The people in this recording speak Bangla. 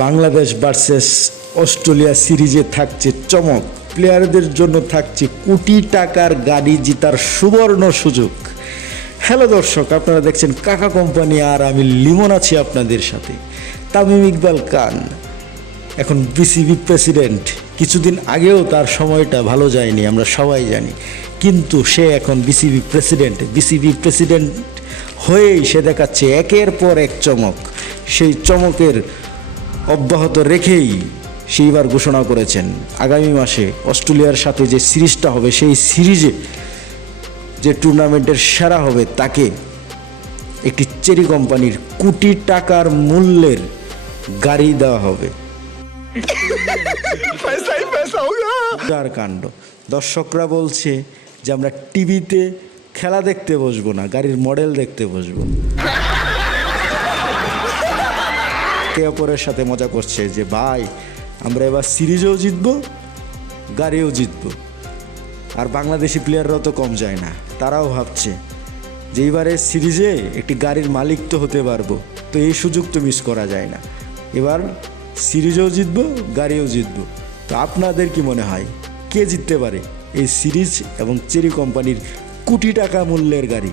বাংলাদেশ ভার্সেস অস্ট্রেলিয়া সিরিজে থাকছে চমক, প্লেয়ারদের জন্য থাকছে কোটি টাকার গাড়ি জেতার সুবর্ণ সুযোগ। হ্যালো দর্শক, আপনারা দেখছেন কাকা কোম্পানি আর আমি লিমন আছি আপনাদের সাথে। তামিম ইকবাল খান এখন বিসিবি প্রেসিডেন্ট। কিছুদিন আগেও তার সময়টা ভালো যায়নি, আমরা সবাই জানি, কিন্তু সে এখন বিসিবি প্রেসিডেন্ট হয়েই সে দেখাচ্ছে একের পর এক চমক। সেই চমকের অব্যাহত রেখেই সেইবার ঘোষণা করেছেন আগামী মাসে অস্ট্রেলিয়ার সাথে যে সিরিজটা হবে, সেই সিরিজে যে টুর্নামেন্টের সেরা হবে তাকে একটি চেরি কোম্পানির কোটি টাকার মূল্যের গাড়ি দেওয়া হবে। যার কাণ্ড, দর্শকরা বলছে যে আমরা টিভিতে খেলা দেখতে বসবো না, গাড়ির মডেল দেখতে বসবো। একে অপরের সাথে মজা করছে যে ভাই আমরা এবার সিরিজেও জিতবো, গাড়িও জিতবো। আর বাংলাদেশি প্লেয়াররাও তো কম যায় না, তারাও ভাবছে যে এবারে সিরিজে একটি গাড়ির মালিক তো হতে পারবো, তো এই সুযোগ তো মিস করা যায় না। এবার সিরিজেও জিতবো, গাড়িও জিতবো। তো আপনাদের কি মনে হয় কে জিততে পারে এই সিরিজ এবং চেরি কোম্পানির কোটি টাকা মূল্যের গাড়ি?